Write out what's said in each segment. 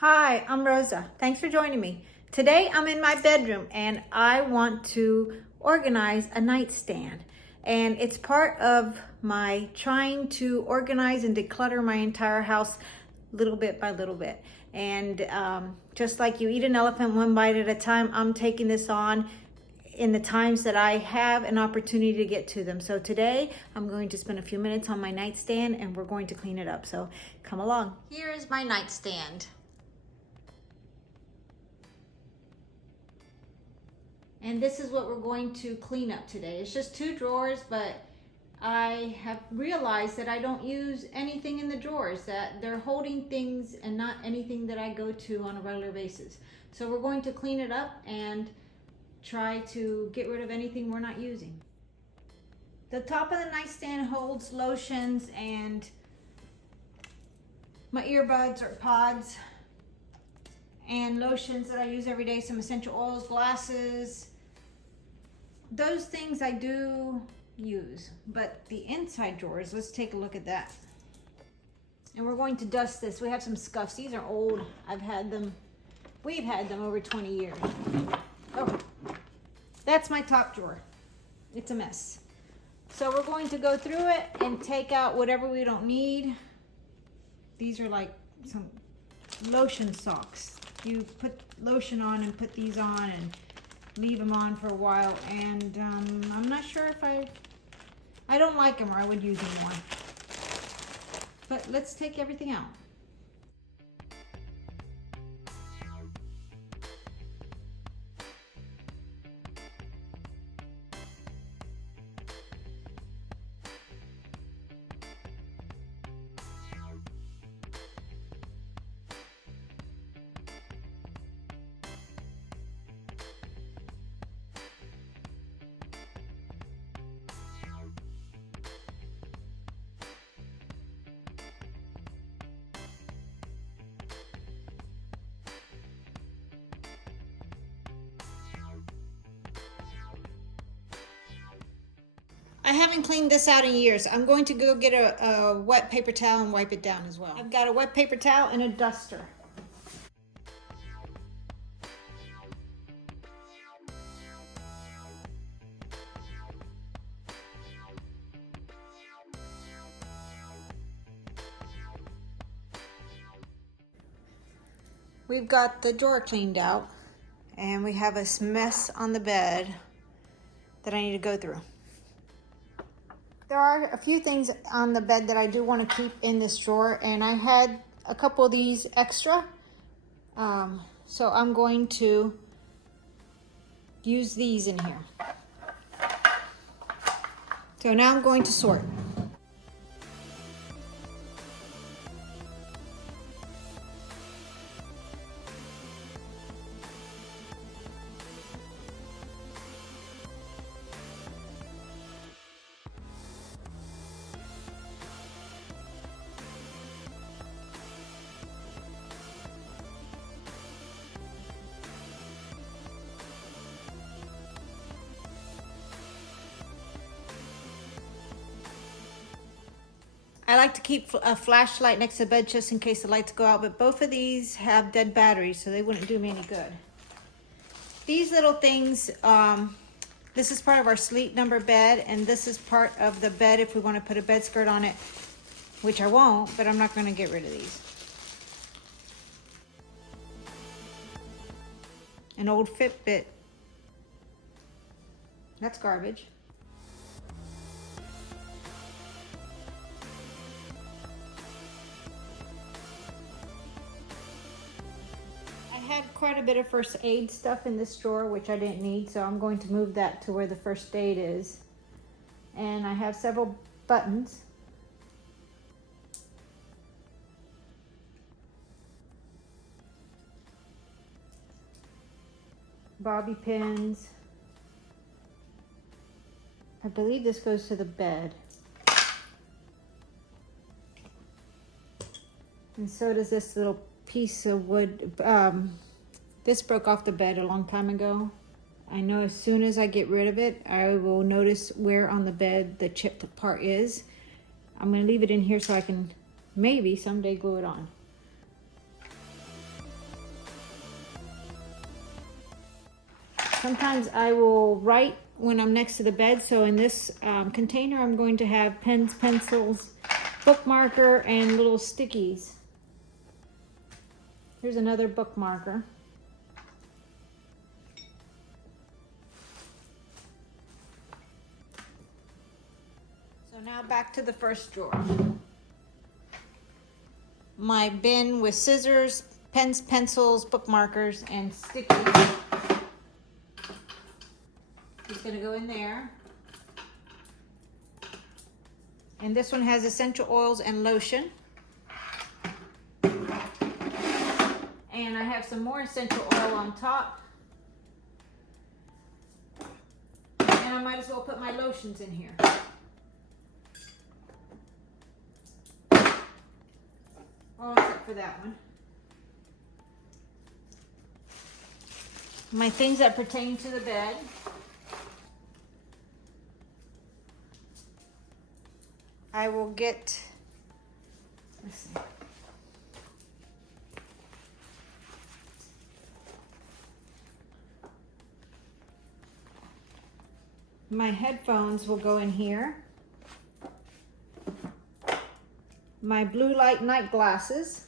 Hi, I'm Rosa. Thanks for joining me. Today I'm in my bedroom and I want to organize a nightstand. And it's part of my trying to organize and declutter my entire house little bit by little bit. And just like you eat an elephant one bite at a time, I'm taking this on in the times that I have an opportunity to get to them. So today I'm going to spend a few minutes on my nightstand and we're going to clean it up. So come along. Here is my nightstand. And this is what we're going to clean up today. It's just 2 drawers, but I have realized that I don't use anything in the drawers, that they're holding things and not anything that I go to on a regular basis. So we're going to clean it up and try to get rid of anything we're not using. The top of the nightstand holds lotions and my earbuds or pods and lotions that I use every day, some essential oils, glasses. Those things I do use, but the inside drawers, let's take a look at that. And we're going to dust this. We have some scuffs. These are old. We've had them over 20 years. Oh, that's my top drawer. It's a mess. So we're going to go through it and take out whatever we don't need. These are like some lotion socks. You put lotion on and put these on and leave them on for a while, and I'm not sure if I don't like them, or I would use them more. But let's take everything out. I haven't cleaned this out in years. I'm going to go get a wet paper towel and wipe it down as well. I've got a wet paper towel and a duster. We've got the drawer cleaned out and we have a mess on the bed that I need to go through. There are a few things on the bed that I do want to keep in this drawer, and I had a couple of these extra. So I'm going to use these in here. So now I'm going to sort. I like to keep a flashlight next to the bed just in case the lights go out, but both of these have dead batteries, so they wouldn't do me any good. These little things, this is part of our sleep number bed, and this is part of the bed if we want to put a bed skirt on it, which I won't, but I'm not going to get rid of these. An old Fitbit. That's garbage. I had quite a bit of first aid stuff in this drawer, which I didn't need, so I'm going to move that to where the first aid is. And I have several buttons. Bobby pins. I believe this goes to the bed. And so does this little piece of wood. This broke off the bed a long time ago. I know as soon as I get rid of it, I will notice where on the bed the chipped part is. I'm going to leave it in here so I can maybe someday glue it on. Sometimes I will write when I'm next to the bed. So in this container, I'm going to have pens, pencils, bookmarker, and little stickies. Here's another bookmarker. So now back to the first drawer. My bin with scissors, pens, pencils, bookmarkers, and stickies is going to go in there. And this one has essential oils and lotion. And I have some more essential oil on top. And I might as well put my lotions in here. All except for that one. My things that pertain to the bed. I will get, let's see. My headphones will go in here. My blue light night glasses.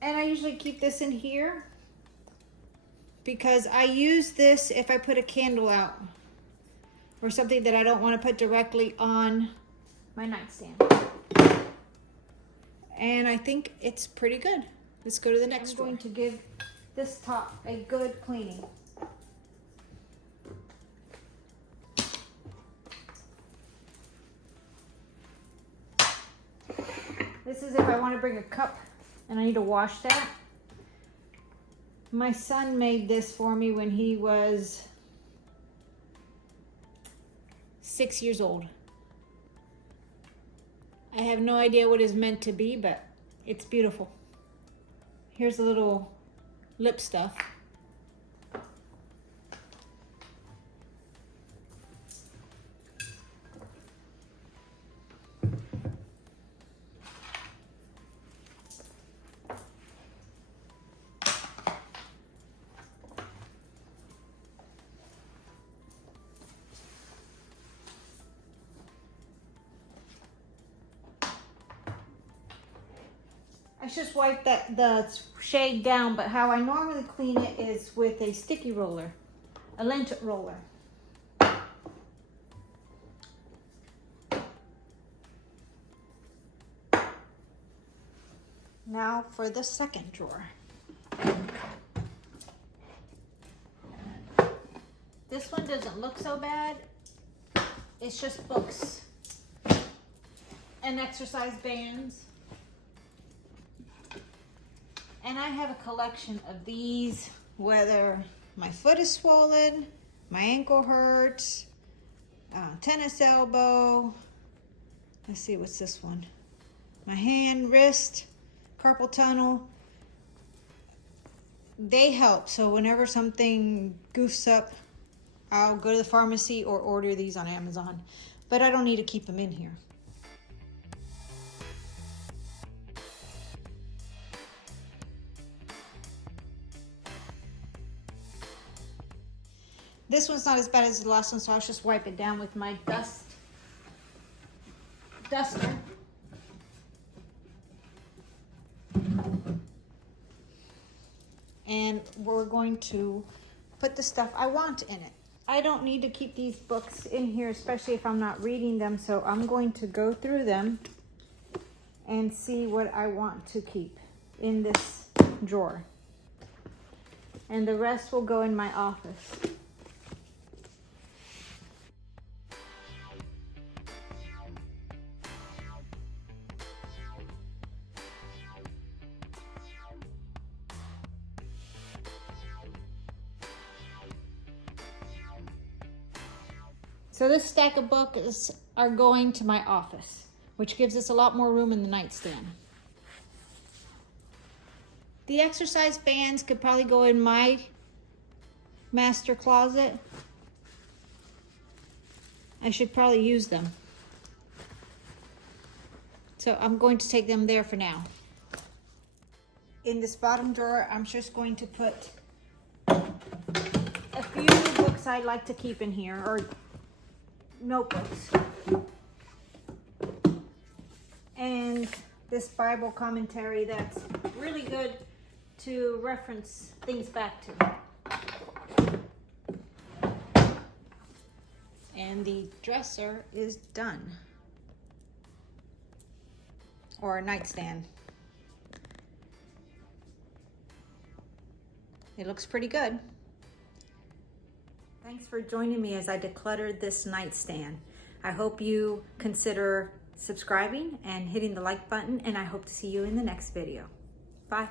And I usually keep this in here because I use this if I put a candle out or something that I don't want to put directly on my nightstand. And I think it's pretty good. Let's go to the next one. I'm going to give this top a good cleaning. This is if I want to bring a cup and I need to wash that. My son made this for me when he was 6 years old. I have no idea what it's meant to be, but it's beautiful. Here's a little lip stuff. I just wipe the shade down, but how I normally clean it is with a sticky roller, a lint roller. Now for the second drawer. This one doesn't look so bad. It's just books and exercise bands. And I have a collection of these, whether my foot is swollen, my ankle hurts, tennis elbow. Let's see, what's this one? My hand, wrist, carpal tunnel. They help. So whenever something goofs up, I'll go to the pharmacy or order these on Amazon. But I don't need to keep them in here. This one's not as bad as the last one, so I'll just wipe it down with my duster. And we're going to put the stuff I want in it. I don't need to keep these books in here, especially if I'm not reading them, so I'm going to go through them and see what I want to keep in this drawer. And the rest will go in my office. So this stack of books are going to my office, which gives us a lot more room in the nightstand. The exercise bands could probably go in my master closet. I should probably use them. So I'm going to take them there for now. In this bottom drawer, I'm just going to put a few books I like to keep in here, or notebooks. And this Bible commentary that's really good to reference things back to. And the dresser is done. Or a nightstand. It looks pretty good. Thanks for joining me as I decluttered this nightstand. I hope you consider subscribing and hitting the like button, and I hope to see you in the next video. Bye.